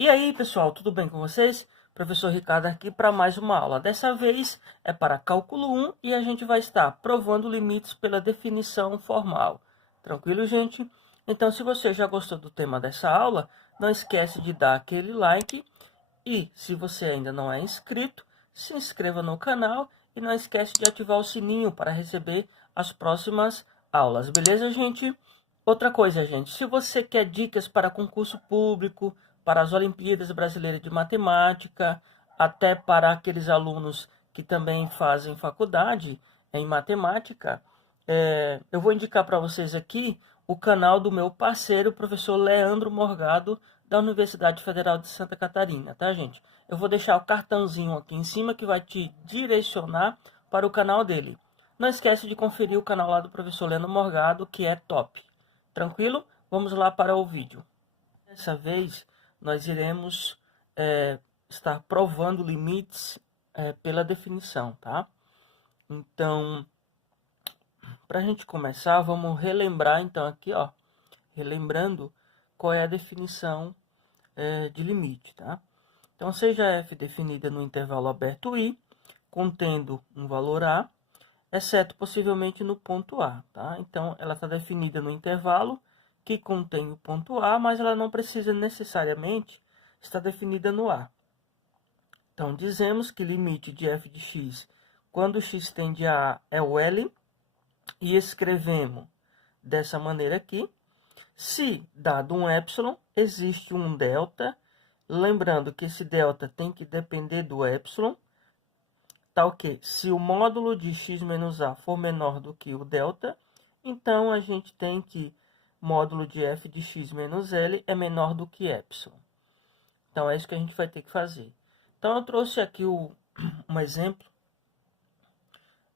E aí, pessoal, tudo bem com vocês? Professor Ricardo aqui para mais uma aula. Dessa vez é para cálculo 1 e a gente vai estar provando limites pela definição formal. Tranquilo, gente? Então, se você já gostou do tema dessa aula, não esquece de dar aquele like e, se você ainda não é inscrito, se inscreva no canal e não esquece de ativar o sininho para receber as próximas aulas. Beleza, gente? Outra coisa, gente, se você quer dicas para concurso público, para as Olimpíadas Brasileiras de Matemática, até para aqueles alunos que também fazem faculdade em matemática, eu vou indicar para vocês aqui o canal do meu parceiro, o professor Leandro Morgado, da Universidade Federal de Santa Catarina, tá, gente? Eu vou deixar o cartãozinho aqui em cima que vai te direcionar para o canal dele. Não esquece de conferir o canal lá do professor Leandro Morgado, que é top. Tranquilo? Vamos lá para o vídeo. Dessa vez, nós iremos estar provando limites pela definição, tá? Então, para a gente começar, vamos relembrar, então, aqui, ó, relembrando qual é a definição de limite, tá? Então, seja f definida no intervalo aberto i, contendo um valor a, exceto possivelmente no ponto A, tá? Então, ela está definida no intervalo que contém o ponto A, mas ela não precisa necessariamente estar definida no A. Então, dizemos que limite de f de x, quando x tende a A, é o L, e escrevemos dessa maneira aqui. Se, dado um epsilon, existe um delta, lembrando que esse delta tem que depender do epsilon, tá ok? Se o módulo de x menos a for menor do que o delta, então a gente tem que módulo de f de x menos l é menor do que epsilon. Então é isso que a gente vai ter que fazer. Então eu trouxe aqui um exemplo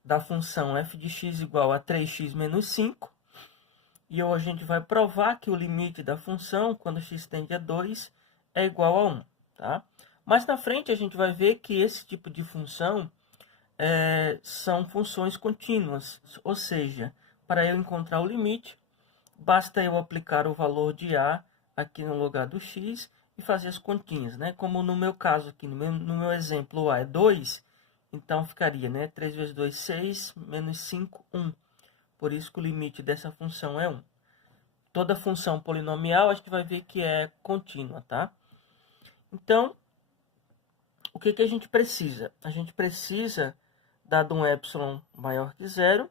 da função f de x igual a 3x menos 5. E hoje a gente vai provar que o limite da função, quando x tende a 2, é igual a 1. Tá? Mais na frente a gente vai ver que esse tipo de função são funções contínuas, ou seja, para eu encontrar o limite, basta eu aplicar o valor de a aqui no lugar do x e fazer as continhas, né? Como no meu caso aqui, no meu exemplo, o a é 2, então ficaria, né? 3 vezes 2, 6, menos 5, 1. Por isso que o limite dessa função é 1. Toda função polinomial a gente vai ver que é contínua, tá? Então, o que a gente precisa? A gente precisa, dado um epsilon maior que zero,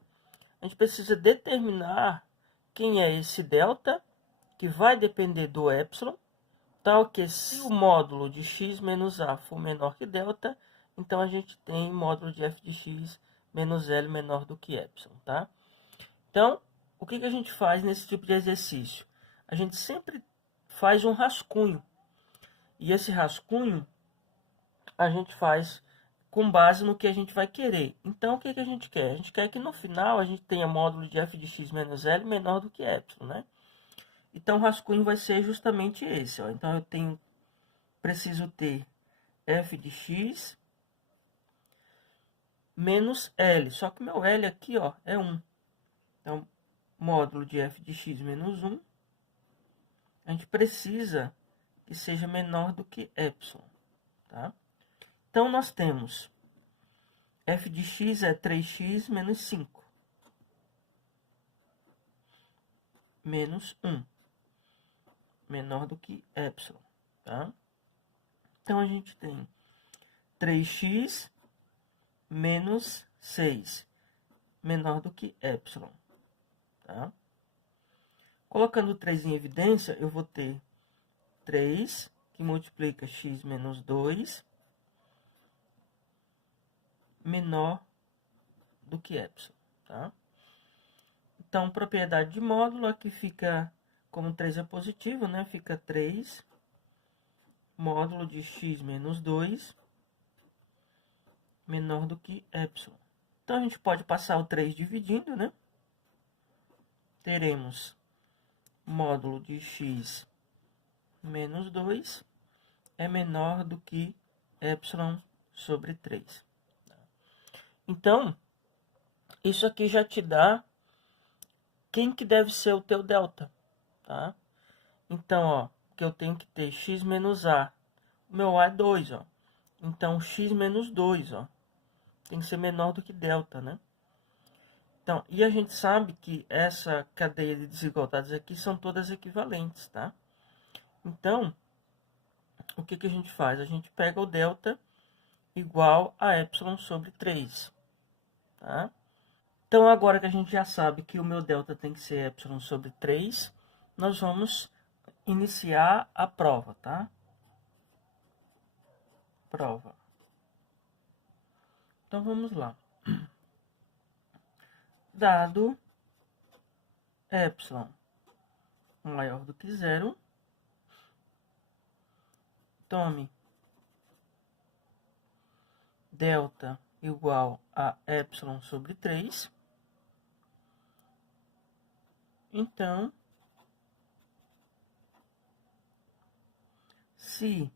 a gente precisa determinar quem é esse delta, que vai depender do epsilon, tal que se o módulo de x menos a for menor que delta, então a gente tem módulo de f de x menos l menor do que epsilon, tá? Então, o que a gente faz nesse tipo de exercício? A gente sempre faz um rascunho, e esse rascunho a gente faz com base no que a gente vai querer. Então, o que a gente quer? A gente quer que no final a gente tenha módulo de f de x menos l menor do que epsilon, né? Então, o rascunho vai ser justamente esse, ó. Então, eu preciso ter f de x menos L. Só que meu L aqui, ó, é 1. Então, módulo de f de x menos 1, a gente precisa que seja menor do que epsilon, tá? Então, nós temos f de x é 3x menos 5. Menos 1. Menor do que epsilon, tá? Então, a gente tem 3x menos 6, menor do que epsilon, tá? Colocando 3 em evidência, eu vou ter 3, que multiplica x menos 2, menor do que epsilon, tá? Então, propriedade de módulo, aqui fica, como 3 é positivo, né? Fica 3, módulo de x menos 2, menor do que epsilon. Então, a gente pode passar o 3 dividindo, né? Teremos módulo de x menos 2 é menor do que epsilon sobre 3. Então, isso aqui já te dá quem que deve ser o teu delta, tá? Então, ó, que eu tenho que ter x menos a meu A é 2, ó. Então, x menos 2, ó, tem que ser menor do que delta, né? Então, e a gente sabe que essa cadeia de desigualdades aqui são todas equivalentes, tá? Então, o que a gente faz? A gente pega o delta igual a epsilon sobre 3, tá? Então, agora que a gente já sabe que o meu delta tem que ser epsilon sobre 3, nós vamos iniciar a prova, tá? Prova. Então, vamos lá. Dado epsilon maior do que 0, tome delta igual a epsilon sobre 3. Então, se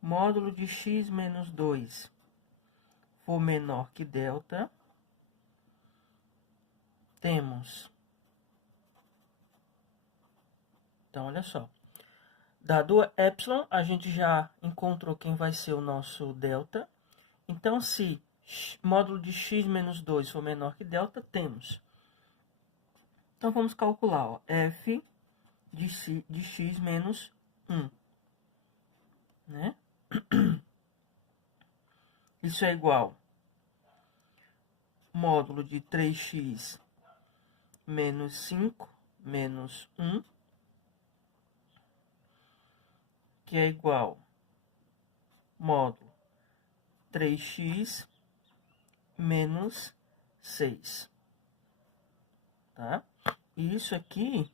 módulo de x menos 2 for menor que delta, temos... Então, olha só. Dado epsilon, a gente já encontrou quem vai ser o nosso delta. Então, se módulo de x menos 2 for menor que delta, temos. Então, vamos calcular, ó, f de x menos 1. Né? Isso é igual módulo de 3x menos 5 menos 1, que é igual módulo 3x menos 6. Tá? E isso aqui,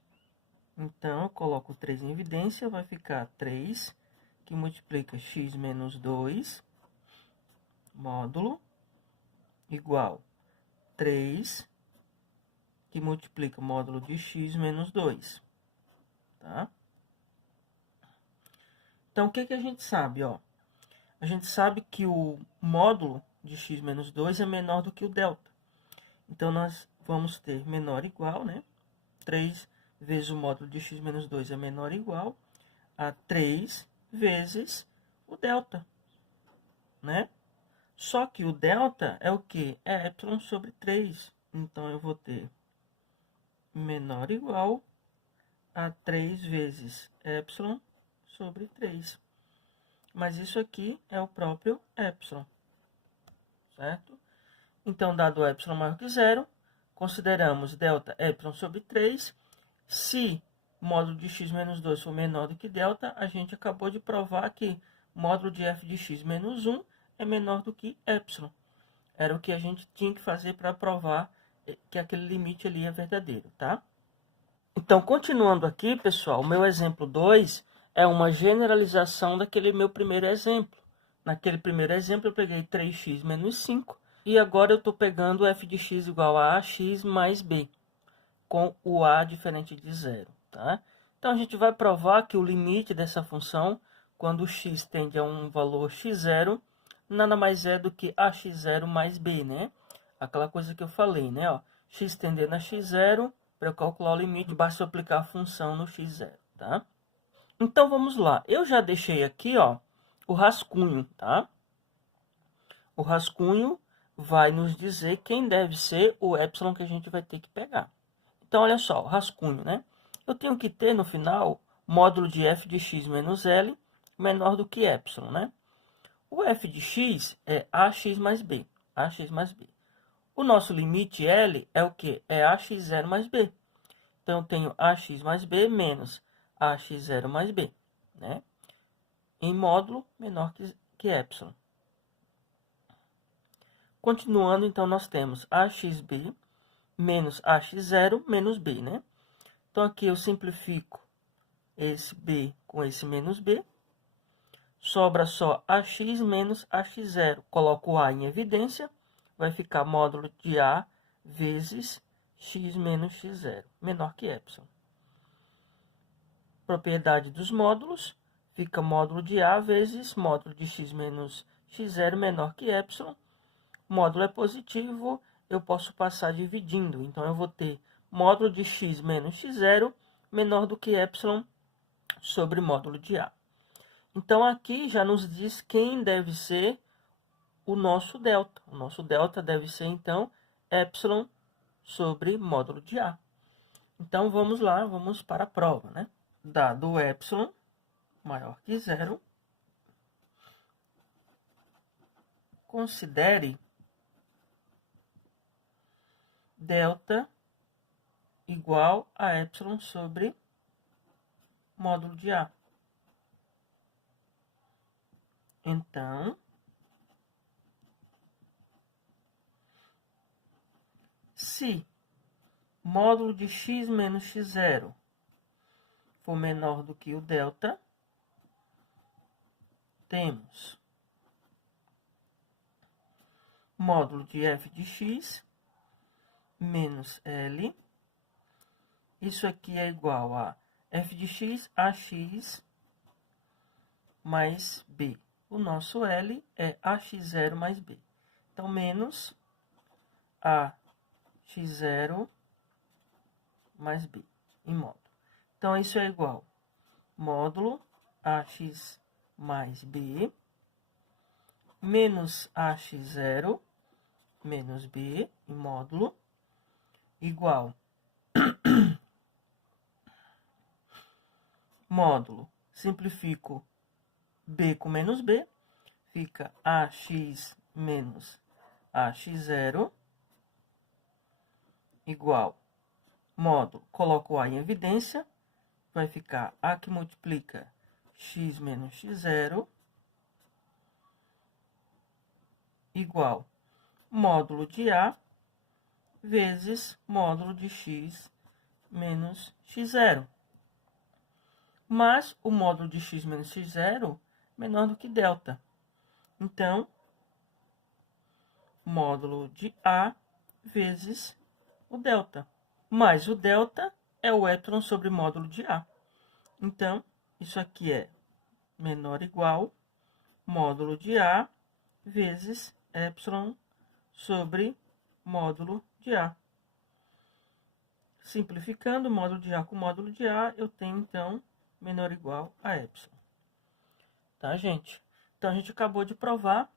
então, eu coloco 3 em evidência, vai ficar 3, que multiplica x menos 2, módulo, igual 3, que multiplica módulo de x menos 2. Tá? Então, o que a gente sabe, ó? A gente sabe que o módulo de x menos 2 é menor do que o delta. Então, nós vamos ter menor ou igual, né? 3 vezes o módulo de x menos 2 é menor ou igual a 3 vezes o delta, né? Só que o delta é o quê? É epsilon sobre 3. Então, eu vou ter menor ou igual a 3 vezes epsilon sobre 3. Mas isso aqui é o próprio epsilon, certo? Então, dado epsilon maior que 0, consideramos delta epsilon sobre 3. Se módulo de x menos 2 for menor do que delta, a gente acabou de provar que módulo de f de x menos 1 é menor do que epsilon. Era o que a gente tinha que fazer para provar que aquele limite ali é verdadeiro, tá? Então, continuando aqui, pessoal, o meu exemplo 2 é uma generalização daquele meu primeiro exemplo. Naquele primeiro exemplo, eu peguei 3x menos 5, e agora eu estou pegando f de x igual a ax mais b, com o a diferente de 0. Tá? Então, a gente vai provar que o limite dessa função, quando x tende a um valor x0, nada mais é do que ax0 mais b, né? Aquela coisa que eu falei, né? Ó, x tendendo a x0, para eu calcular o limite, basta eu aplicar a função no x0, tá? Então, vamos lá. Eu já deixei aqui, ó, o rascunho, tá? O rascunho vai nos dizer quem deve ser o epsilon que a gente vai ter que pegar. Então, olha só, o rascunho, né? Eu tenho que ter, no final, módulo de f de x menos L menor do que epsilon, né? O f de x é ax mais b. Ax mais b. O nosso limite L é o quê? É ax0 mais b. Então, eu tenho ax mais b menos ax0 mais b, né? Em módulo menor que epsilon. Continuando, então, nós temos axb menos ax0 menos b, né? Então, aqui eu simplifico esse b com esse menos b. Sobra só ax menos ax0. Coloco o a em evidência. Vai ficar módulo de a vezes x menos x0, menor que epsilon. Propriedade dos módulos. Fica módulo de a vezes módulo de x menos x0 menor que epsilon. Módulo é positivo, eu posso passar dividindo. Então, eu vou ter módulo de x menos x0 menor do que epsilon sobre módulo de a. Então, aqui já nos diz quem deve ser o nosso delta. O nosso delta deve ser, então, epsilon sobre módulo de A. Então, vamos lá, vamos para a prova, né? Dado epsilon maior que zero, considere delta igual a epsilon sobre módulo de A. Então, se módulo de x menos x0 for menor do que o delta, temos módulo de f de x menos L. Isso aqui é igual a f de x a x mais b. O nosso L é ax0 mais b. Então, menos ax0 mais b em módulo. Então, isso é igual módulo ax mais b menos ax0 menos b em módulo igual módulo, simplifico b com menos b, fica ax menos ax0 igual módulo, coloco o a em evidência, vai ficar a que multiplica x menos x0 igual módulo de a vezes módulo de x menos x0. Mas o módulo de x menos x0 é menor do que delta. Então, módulo de a vezes o delta. Mas o delta é o epsilon sobre módulo de a. Então, isso aqui é menor ou igual módulo de a vezes epsilon sobre módulo de a. Simplificando, módulo de a com módulo de a, eu tenho, então, menor ou igual a epsilon. Tá, gente? Então, a gente acabou de provar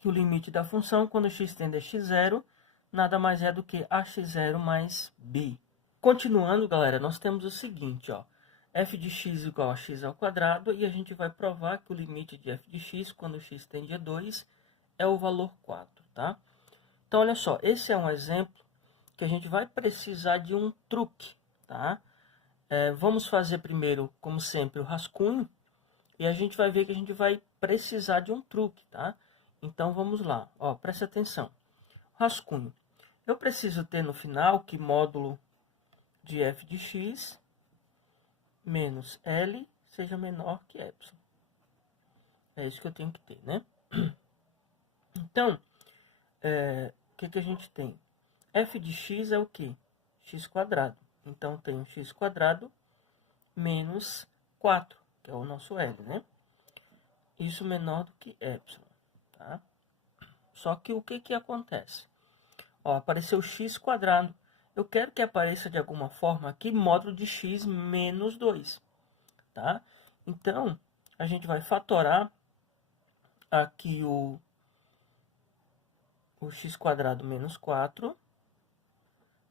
que o limite da função, quando x tende a x0, nada mais é do que ax0 mais b. Continuando, galera, nós temos o seguinte, ó. F de x igual a x ao quadrado, e a gente vai provar que o limite de f de x, quando x tende a 2, é o valor 4, tá? Então, olha só, esse é um exemplo que a gente vai precisar de um truque, tá? Vamos fazer primeiro, como sempre, o rascunho, e a gente vai ver que a gente vai precisar de um truque, tá? Então, vamos lá, ó, preste atenção. Rascunho. Eu preciso ter no final que módulo de f de x menos L seja menor que epsilon. É isso que eu tenho que ter, né? Então, o que a gente tem? F de x é o quê? X quadrado. Então, tenho x quadrado menos 4, que é o nosso L, né? Isso menor do que epsilon, tá? Só que o que acontece? Ó, apareceu x quadrado. Eu quero que apareça de alguma forma aqui módulo de x menos 2, tá? Então, a gente vai fatorar aqui o x quadrado menos 4,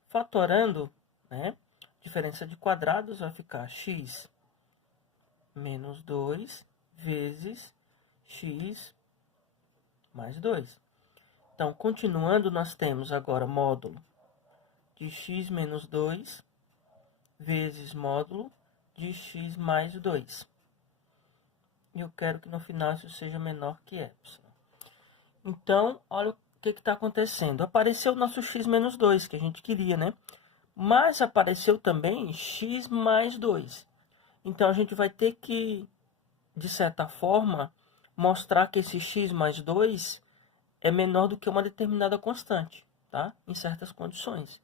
fatorando, né? Diferença de quadrados vai ficar x menos 2 vezes x mais 2. Então, continuando, nós temos agora módulo de x menos 2 vezes módulo de x mais 2. E eu quero que no final isso seja menor que epsilon. Então, olha o que está acontecendo. Apareceu o nosso x menos 2, que a gente queria, né? Mas apareceu também x mais 2. Então, a gente vai ter que, de certa forma, mostrar que esse x mais 2 é menor do que uma determinada constante, tá? Em certas condições.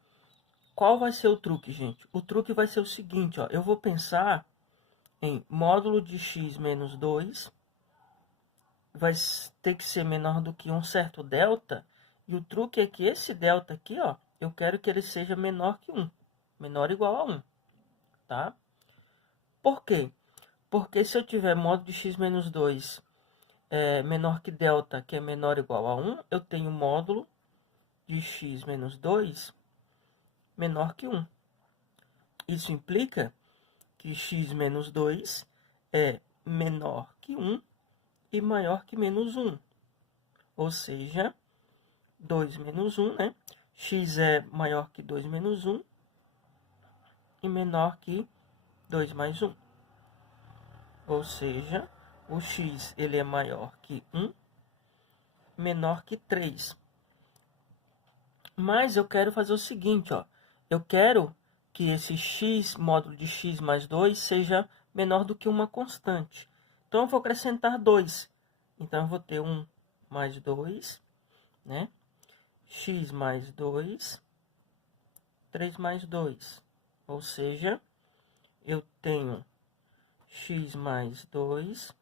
Qual vai ser o truque, gente? O truque vai ser o seguinte, ó. Eu vou pensar em módulo de x menos 2 vai ter que ser menor do que um certo delta. E o truque é que esse delta aqui, ó, eu quero que ele seja menor que 1. Menor ou igual a 1, tá? Por quê? Porque se eu tiver módulo de x menos 2 menor que delta, que é menor ou igual a 1, eu tenho módulo de x menos 2 menor que 1. Isso implica que x menos 2 é menor que 1 e maior que menos 1. Ou seja, 2 menos 1, né? X é maior que 2 menos 1 e menor que 2 mais 1. Ou seja, o x ele é maior que 1, menor que 3. Mas eu quero fazer o seguinte, ó. Eu quero que esse x, módulo de x mais 2, seja menor do que uma constante. Então, eu vou acrescentar 2. Então, eu vou ter 1 mais 2, né? X mais 2, 3 mais 2. Ou seja, eu tenho x mais 2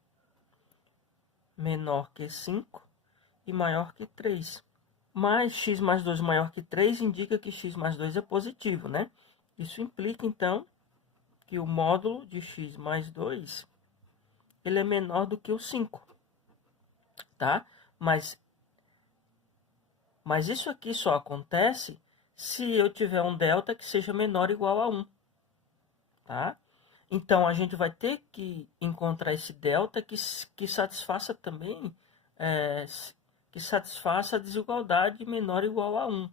menor que 5 e maior que 3. Mas x mais 2 maior que 3 indica que x mais 2 é positivo, né? Isso implica, então, que o módulo de x mais 2 ele é menor do que o 5, tá? Mas isso aqui só acontece se eu tiver um delta que seja menor ou igual a 1, tá? Então, a gente vai ter que encontrar esse delta que satisfaça também, que satisfaça a desigualdade menor ou igual a 1.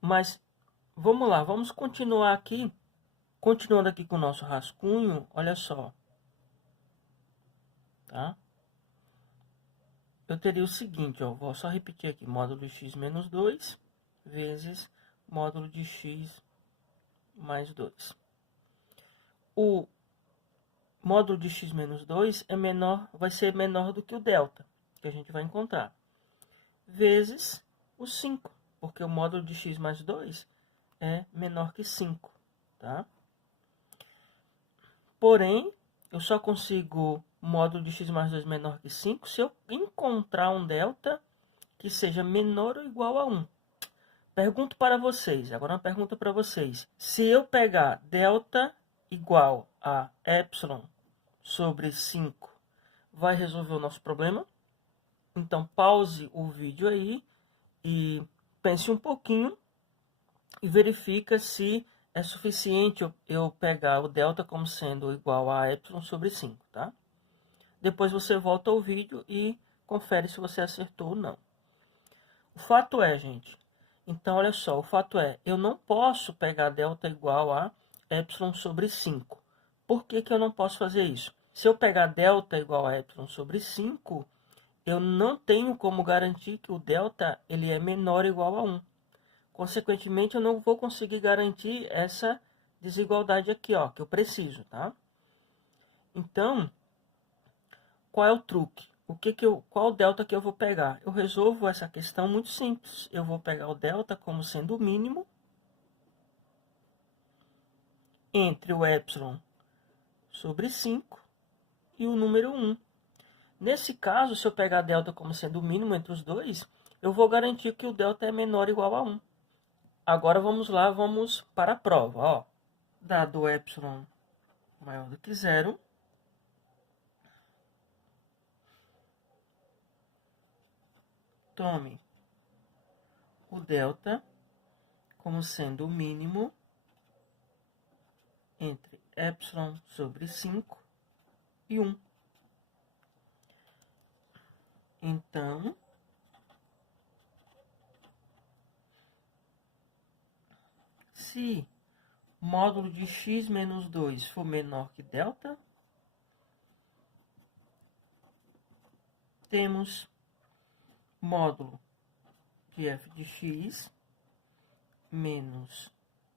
Mas, vamos lá, vamos continuar aqui. Continuando aqui com o nosso rascunho, olha só. Tá? Eu teria o seguinte, ó, vou só repetir aqui. Módulo de x menos 2 vezes módulo de x mais 2. O módulo de x menos 2 é menor, vai ser menor do que o delta, que a gente vai encontrar. Vezes o 5, porque o módulo de x mais 2 é menor que 5, tá? Porém, eu só consigo módulo de x mais 2 menor que 5 se eu encontrar um delta que seja menor ou igual a 1. Pergunto para vocês, agora uma pergunta para vocês. Se eu pegar delta igual a epsilon sobre 5, vai resolver o nosso problema? Então, pause o vídeo aí e pense um pouquinho e verifica se é suficiente eu pegar o delta como sendo igual a epsilon sobre 5, tá? Depois você volta ao vídeo e confere se você acertou ou não. O fato é, gente, então olha só, o fato é, eu não posso pegar delta igual a epsilon sobre 5. Por que que eu não posso fazer isso? Se eu pegar delta igual a epsilon sobre 5, eu não tenho como garantir que o delta ele é menor ou igual a 1. Consequentemente, eu não vou conseguir garantir essa desigualdade aqui, ó, que eu preciso, tá? Então, qual é o truque? Qual o delta que eu vou pegar? Eu resolvo essa questão muito simples. Eu vou pegar o delta como sendo o mínimo entre o epsilon sobre 5 e o número 1. Nesse caso, se eu pegar delta como sendo o mínimo entre os dois, eu vou garantir que o delta é menor ou igual a 1. Agora vamos lá, vamos para a prova. Ó. Dado o epsilon maior do que 0, tome o delta como sendo o mínimo entre epsilon sobre 5 e 1. Então, se módulo de x menos 2 for menor que delta, temos módulo de f de x menos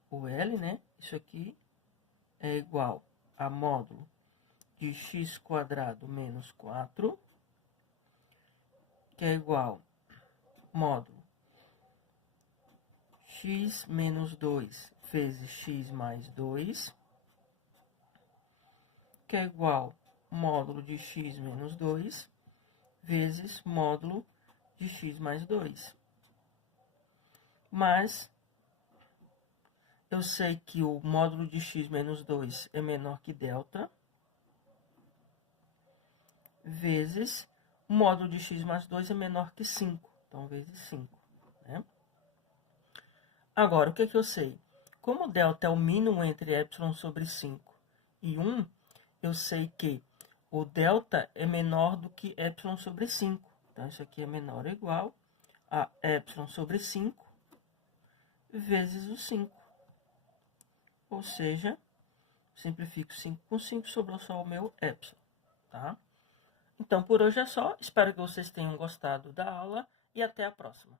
o L, né? Isso aqui é igual a módulo de x quadrado menos 4, que é igual a módulo x menos 2 vezes x mais 2, que é igual a módulo de x menos 2 vezes módulo de x mais 2. Mas eu sei que o módulo de x menos 2 é menor que delta. vezes o módulo de x mais 2 é menor que 5. Então, vezes 5. Né? Agora, o que é que eu sei? Como delta é o mínimo entre epsilon sobre 5 e 1, eu sei que o delta é menor do que epsilon sobre 5. Então, isso aqui é menor ou igual a epsilon sobre 5 vezes o 5. Ou seja, simplifico 5 com 5, sobrou só o meu epsilon. Tá? Então, por hoje é só. Espero que vocês tenham gostado da aula e até a próxima.